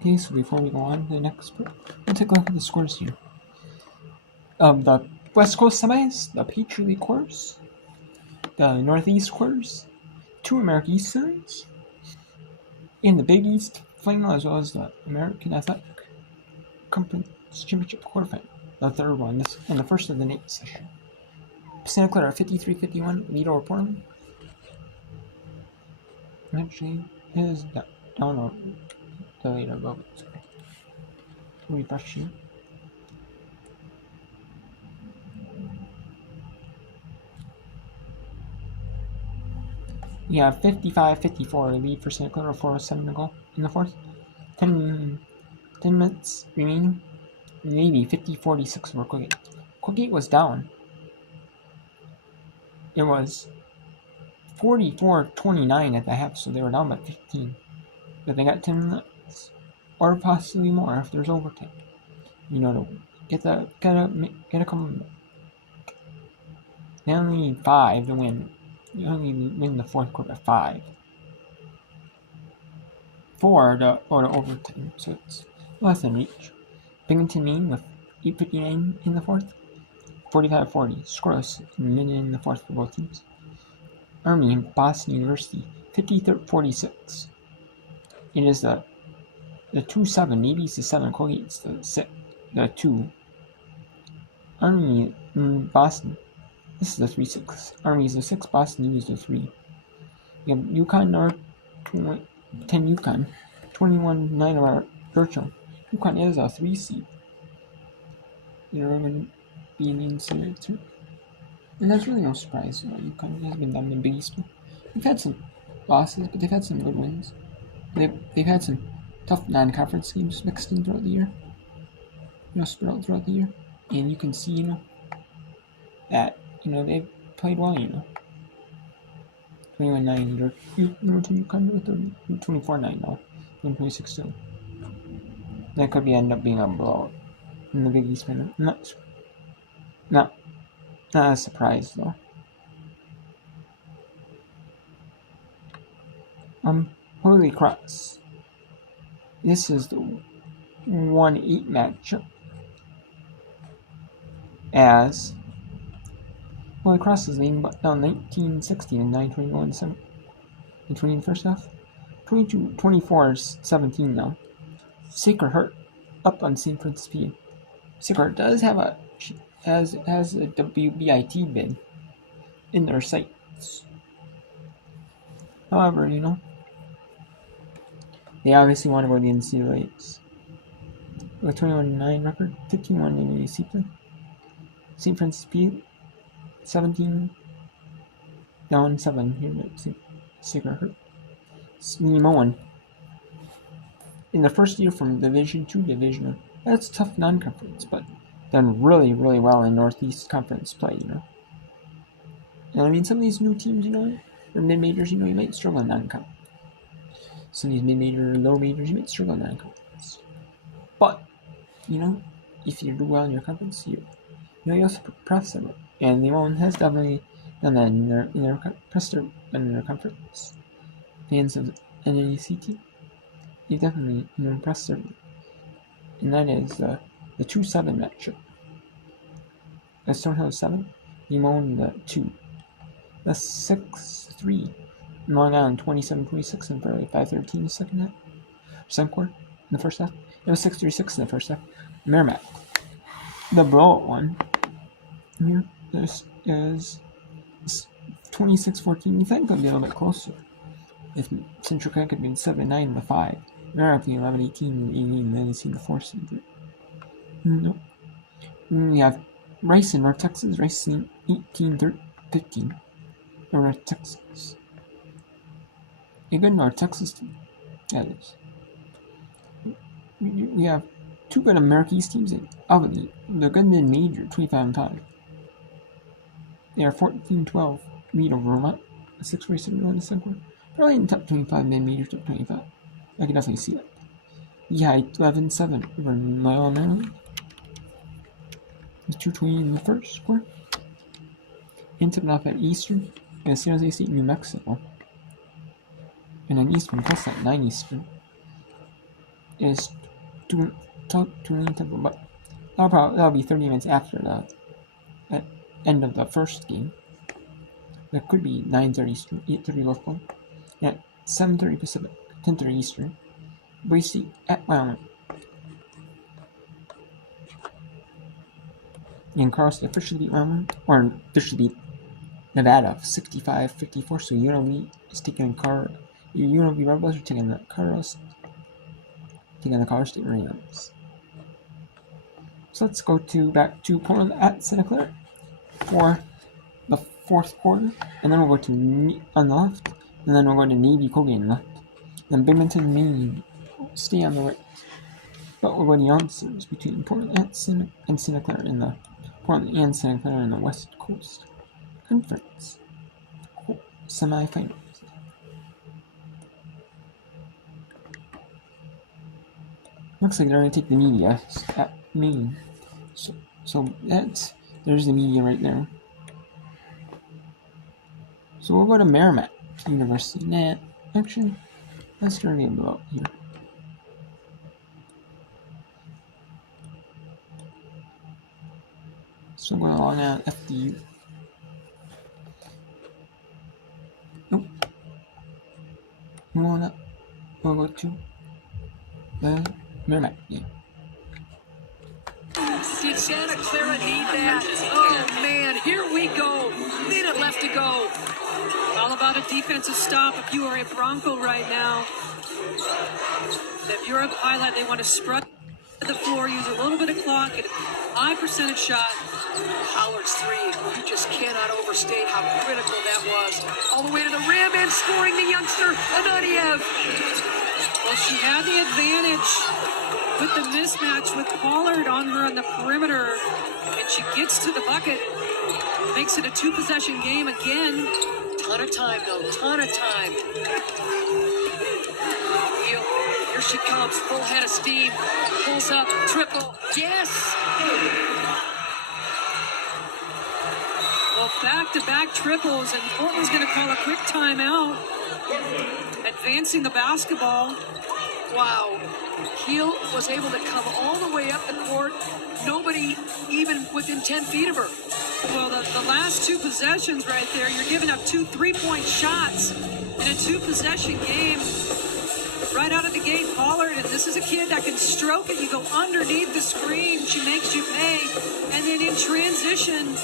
Okay, so before we go on to the next part, we'll take a look at the scores here. The West Coast semis, the Patriot League quarters, the Northeast quarters, 2 America East series, in the Big East final, as well as the American Athletic Conference Championship quarterfinal, the third one, and the first of the night session. Santa Clara 53-51, lead over Portland. Actually, is down or delayed above. Sorry. Refresh here. You have 55-54 lead for Santa Clara, 4:07 to go in the fourth. 10 minutes remaining. Navy 50-46 over Colgate. Colgate was down. It was 44-29 at the half, so they were down by 15. But they got 10 minutes, or possibly more if there's overtime. You know, to get a comeback. They only need 5 to win. You only win the fourth quarter by 5. 4 to go to overtime, so it's less than reach. Binghamton, Maine with 8:59 in the fourth. 45-40, scoreless minute in the fourth for both teams. Army and Boston University, 50-46. It is the 2-7, Navy's the 7, Colgate's the 2. Army in Boston, this is the 3-6. Army is the 6, Boston U is the 3. You have UConn North, 10 UConn, 21-9 over Churchill. UConn is a 3 seed. They're going to be an in-series too. And that's really no surprise. UConn has been down in the Big East. They've had some losses, but they've had some good wins. They've had some tough non-conference games mixed in throughout the year. Spread out throughout the year. And you can see, that, they've played well, 21-9, UConn with 24-9 now. 26-2. That could end up being a blowout in the Big East final. Not a surprise, though. Holy Cross. This is the 1-8 matchup. As Holy Cross is leading down 19-16 and 9-21-7. And 20 in the first half. 22-24-17 now. Sacred Heart up on St. Francis P. Sacred Heart does have a WBIT bid in their sights. However, they obviously want to go to the NCAAs. With 21-9 record, 15-1 in AAC play. St. Francis P. 17 down 7 here at Sacred Heart. Moen in the first year from Division 2 Division 1. That's tough non-conference, but done really, really well in Northeast Conference play, And some of these new teams, or mid-majors, you might struggle in non-conference. Some of these mid-major or low majors, you might struggle in non-conference. But, if you do well in your conference, you also press them. And Moen has definitely done that in their conference. Fans of the NACT, they definitely impressed them. And that is the 2-7 matchup. The Stone Hill 7, Moen the 2. The 6-3, Long Island 27-26 and barely 5-13 in the second quarter. In the first half, it was 6-3-6 in the first half. Merrimack, the blowout one. Here, this is 26-14. You think it would be a little bit closer if Central Connecticut had been 7-9 in the 5. Merrimack being 11-18 and 18, and then you see the 4 seed. No. We have Rice in North Texas. Rice 18-15. North Texas. A good North Texas team. That is. We have 2 good America East teams in Albany. The good mid-major, 25-5. They are 14-12. Lead over Vermont. 6-47 in the second quarter. Probably in the top 25 mid-major, top 25. I can definitely see that. Yeah, 11-7 over Loyola, Maryland. 2-20 in the first quarter. And tipping off at Eastern. And San Jose State, New Mexico. And then Eastern plus that 9 Eastern. is Tulane Temple, but that'll be 30 minutes after the end of the first game. That could be 9:30 Eastern, 8:30 local, at 7:30 Pacific, 10:30 Eastern. Boise State at Wyoming. And Carlston officially beat Wyoming, or officially beat Nevada 65-54. So UNLV is taking UNLV Rebels are taking the Colorado State Rams. So let's go back to Portland at Santa Clara for the fourth quarter, and then we'll go to on the left, and then we'll go to Navy Colgate on the left, then Binghamton, Maine stay on the right. But we're going to the answers between Portland and Santa Clara in the Portland and Santa Clara in the West Coast Conference semifinals. Looks like they're going to take the media at Maine. So there's the media right there. So we'll go to Merrimack University. Actually, let's turn it about here. So going along at FDU. Nope. Moving on up. We'll go to the Merrimack game. Did Santa Clara need that? Oh man, here we go. Minute left to go. All about a defensive stop if you are a Bronco right now. If you're a highlight, they want to spread the floor, use a little bit of clock, and a high percentage shot. Pollard's three. You just cannot overstate how critical that was. All the way to the rim and scoring the youngster, Ananiev. Well, she had the advantage with the mismatch with Pollard on her on the perimeter, and she gets to the bucket, makes it a two-possession game again. Ton of time, though, ton of time. Here she comes, full head of steam, pulls up, triple, yes! Well, back-to-back triples, and Portland's going to call a quick timeout, advancing the basketball. Wow. Heel was able to come all the way up the court. Nobody even within 10 feet of her. Well, the last two possessions right there, you're giving up 2 3-point shots in a two-possession game. Right out of the gate, Pollard, and this is a kid that can stroke it. You go underneath the screen, she makes you pay. And then in transition,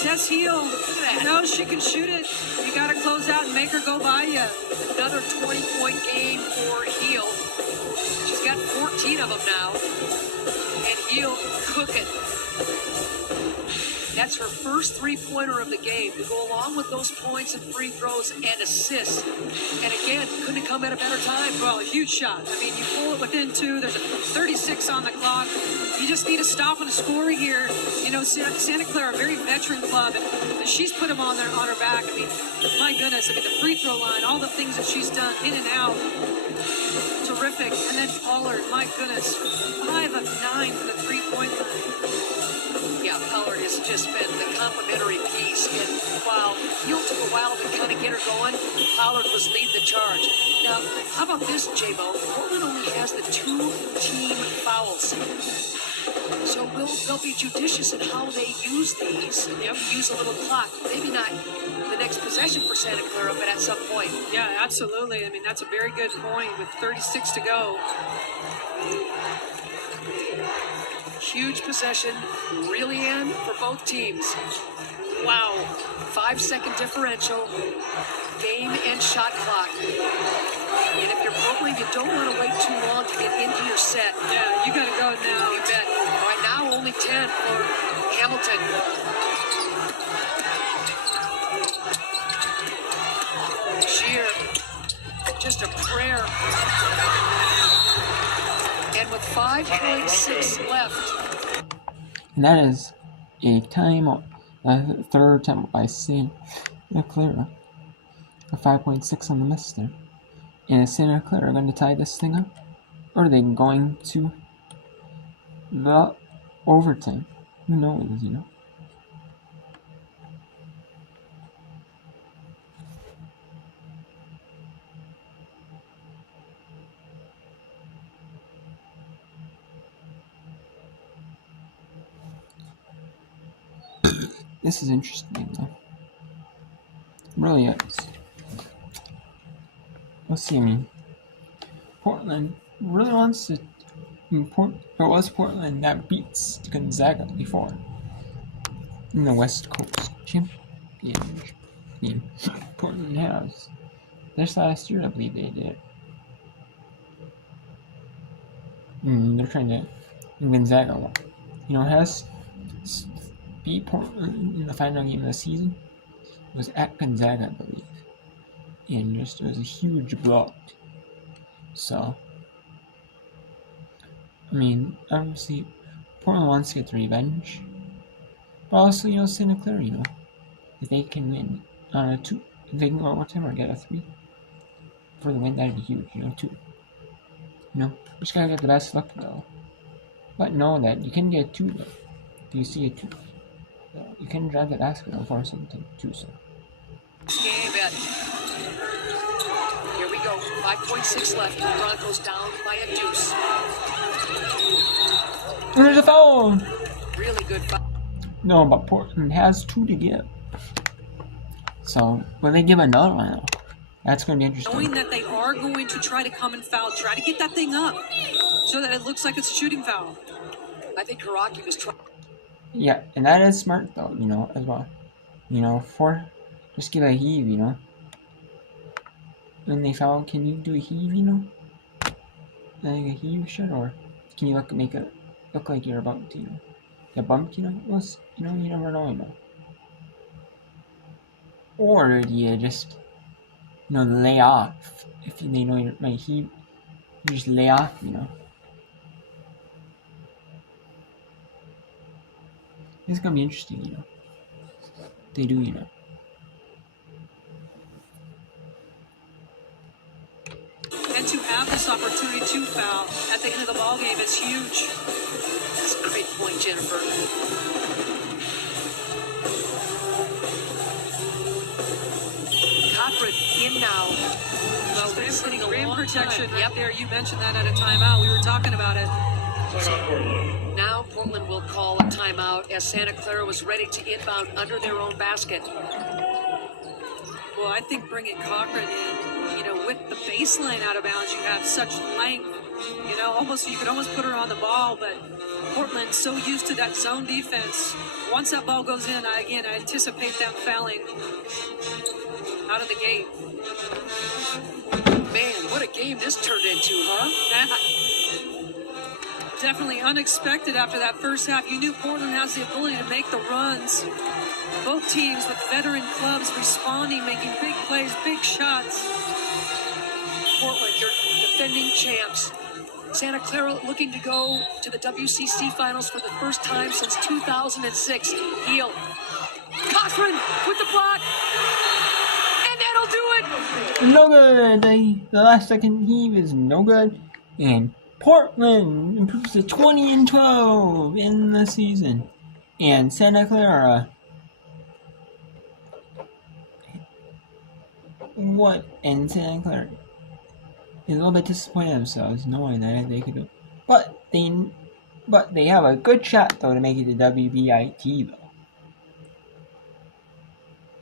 Tess Heel, you know she can shoot it. You got to close out and make her go by you. Another 20-point game for Heel. She's got 14 of them now. And Heel cooking. That's her first three-pointer of the game to go along with those points and free throws and assists. And again, couldn't have come at a better time. Well, a huge shot. I mean, you pull it within two. There's a 36 on the clock. You just need to stop and score here. You know, Santa Clara, a very veteran club, and she's put them on her back. I mean, my goodness, I mean, the free throw line, all the things that she's done in and out. Terrific. And then Pollard, my goodness, 5 of 9 from the three-point line. Yeah, Pollard has just been the complementary piece. And while Heel took a while to kind of get her going, Pollard was leading the charge. Now, how about this, J-Bo? Portland only has the 2 team fouls. So they'll be judicious in how they use these. They'll use a little clock. Maybe not the next possession for Santa Clara, but at some point. Yeah, absolutely. I mean, that's a very good point with 36 to go. Huge possession, really in for both teams. Wow, 5-second differential, game and shot clock. And if you're Brooklyn, you don't want to wait too long to get into your set. Yeah, you got to go now. You bet. Right now, only 10 for Hamilton. Sheer, just a prayer. And with 5.6 left. And that is a timeout. The third timeout by Santa Clara. A 5.6 on the miss there. And is Santa Clara going to tie this thing up? Or are they going to the overtime? Who knows, you know? This is interesting, though. It really is. Let's see, I mean, Portland really wants to. It was Portland that beats Gonzaga before in the West Coast Championship game. Portland has. This last year, I believe they did. They're trying to. Gonzaga, has beat Portland in the final game of the season. It was at Gonzaga, I believe. And it was a huge blowout. So, I mean, obviously, Portland wants to get the revenge. But also, Santa Clara, if they can win on a 2, if they can go overtime or get a 3 for the win, that'd be huge, 2. Just gotta get the best luck, though. But know that you can get 2, though. If you see a 2, you can drive the basket for something, too, so. Game at. Here we go. 5.6 left. The Broncos down by a deuce. And there's a foul! Really good foul. No, but Portland has 2 to give. So, will they give another one? That's going to be interesting. Knowing that they are going to try to come and foul, try to get that thing up so that it looks like it's a shooting foul. I think Karaki was trying. Yeah, and that is smart, though, as well. For just give a heave, When they foul, can you do a heave, Like a heave shot, or can you make it look like you're about to, get bumped, Was, you never know, Or do you just, lay off? If they know you might heave, you just lay off, It's gonna be interesting, They do, And to have this opportunity to foul at the end of the ball game is huge. That's a great point, Jennifer. Cochran in now. Well, rim protection right there. You mentioned that at a timeout. We were talking about it. Now Portland will call a timeout as Santa Clara was ready to inbound under their own basket. Well, I think bringing Cochran in, with the baseline out of bounds, you have such length. You could almost put her on the ball, but Portland's so used to that zone defense. Once that ball goes in, I anticipate them fouling out of the gate. Man, what a game this turned into, huh? Definitely unexpected after that first half. You knew Portland has the ability to make the runs. Both teams with veteran clubs responding, making big plays, big shots. Portland, your defending champs. Santa Clara looking to go to the WCC finals for the first time since 2006. Heel. Cochran with the block. And that'll do it. No good. The last second heave is no good. And Portland improves to 20-12 in the season. And Santa Clara. And Santa Clara is a little bit disappointed themselves, knowing that they could do. But they have a good shot though to make it to WBIT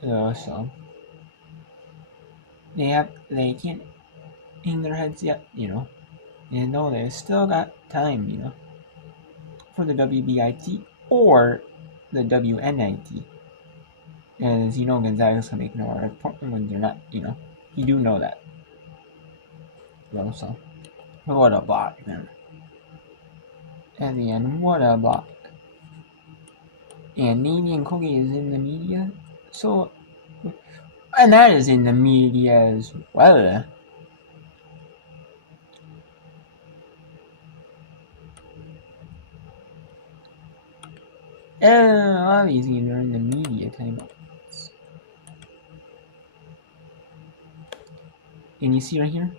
though. So they can't hang their heads yet, And know they still got time, for the WBIT or the WNIT. As Gonzaga's gonna make no out of Portland when they're not, You do know that. So, what a block, man. At the end, what a block. And Navy and Colgate is in the media. So, and that is in the media as well. Obviously, they're in the media timeouts. And you see right here,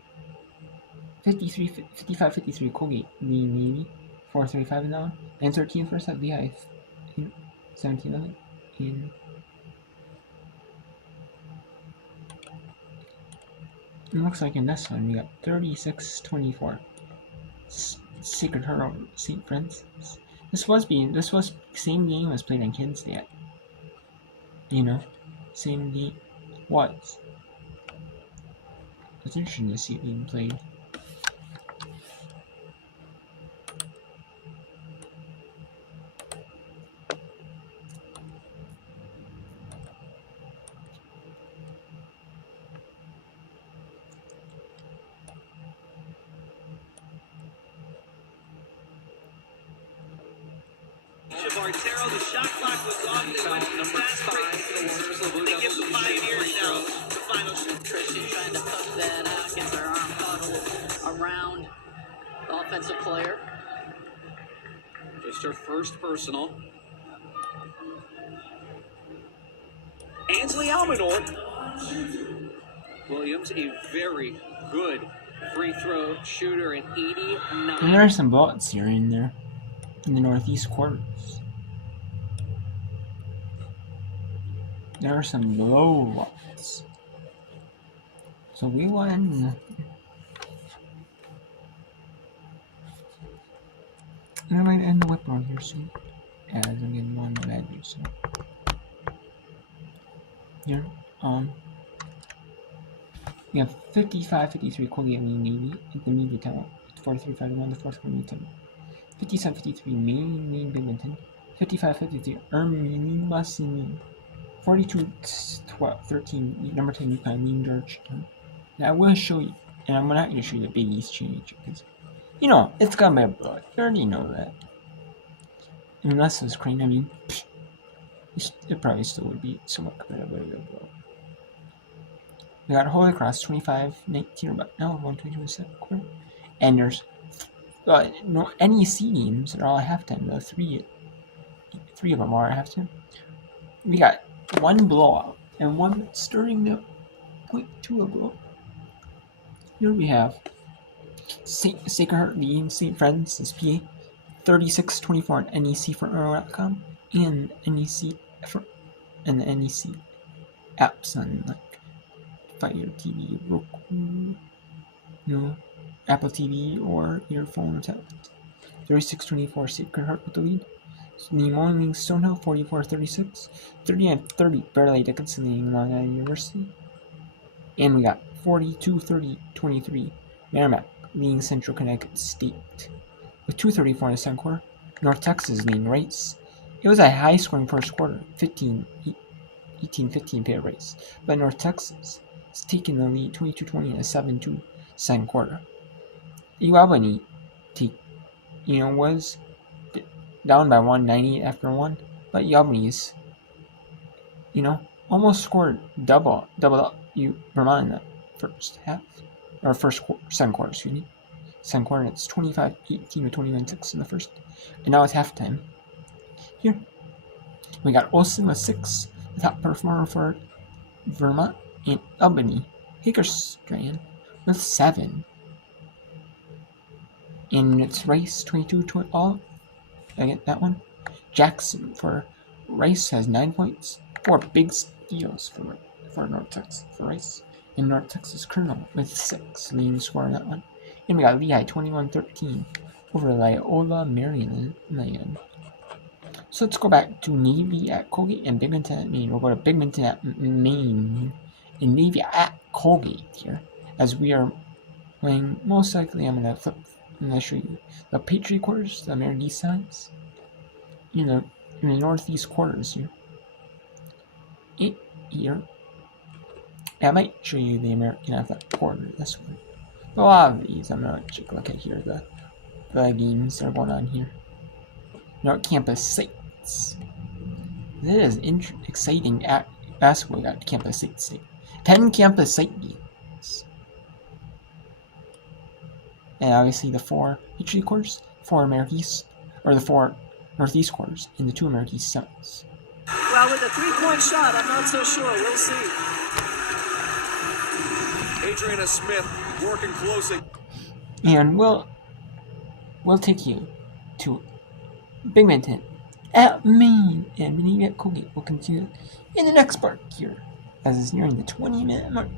55-53 Colgate, Navy, 4:35 now, and 13 first at Lehigh, 17-11, and it looks like in this one we got 36-24. Sacred Heart of St. Francis. This was same game was played on Kids Day. you know, same beat was. It's interesting to see it being played. Bartero, the shot clock was off. They went number 5 for the Warriors. They give the Pioneers now the final shot. Christian trying to poke that out, get their arm huddle around the offensive player. Just her first personal. Ansley Almanor. Williams, a very good free throw shooter at 89. And there are some bullets here in there in the northeast quarters. There are some blowouts. So we won. And I might end the whip on here soon, as I'm getting one of that so. Here, we have 55-53 Colgate leading Navy at the media time. 43-51 the fourth quarter media time. 57-53 Maine Binghamton. 55-53 Ermine Boston. 42-13 number 10 UConn leading Georgetown. Now I will show you, and I'm not going to show you the Big East championship because, you know, it's got my blood. You already know that. Unless it was Crane, I mean, it probably still would be somewhat competitive. We got Holy Cross 25-19, but no, 122 in the second quarter. And there's no NEC games are all at halftime. The three of them are at halftime. We got one blowout and one stirring the .2 of blowout. Here we have Sacred Heart beating St. Francis PA 36-24 on NEC for Earl.com and NEC and the NEC apps on like Fire TV, Roku, Apple TV or your phone or tablet. 36-24 Sacred Heart with the lead. The Morning Stonehill 44-36, 39-30 Fairleigh Dickinson leading Long Island University, and we got 42-30-23 Merrimack leading Central Connecticut State with 2:34 in the second quarter. North Texas leading Rice. It was a high-scoring first quarter, 18-15 pair race, but North Texas is taking the lead 22-20 in a 7-2 second quarter. UAlbany was down by 190 after one, but UAlbany's, almost scored double up Vermont in the first half, or second quarter, Second quarter, it's 25-18 with 21-6 in the first, and now it's halftime. Here, we got Olsen with 6, the top performer for Vermont, and Albany Hickerstrand with 7. And it's Rice 22-20 all. I get that one. Jackson for Rice has 9 points. 4 big steals for North Texas for Rice. And North Texas Colonel with 6 leading score on that one. And we got Lehigh 21-13 over Loyola Maryland. So let's go back to Navy at Colgate and Binghamton at Maine. We'll go to Binghamton at Maine and Navy at Colgate here. As we are playing, most likely I'm going to show you the Patriot quarters, the American East sides, in the Northeast quarters here. Here. I might show you the American Athletic quarter, this one. But a lot of these, I'm going to take a look at here, the games that are going on here. North Campus sites. This is exciting basketball at Campus State. 10 campus site games. And obviously the 4 Patriot quarters, 4 American East, or the 4 Northeast quarters, and the 2 American East sides. Well, with a 3-point shot, I'm not so sure. We'll see. Adriana Smith working closely. And we'll take you to Binghamton at Maine, and Navy at Colgate will continue in the next part here, as it's nearing the 20-minute mark.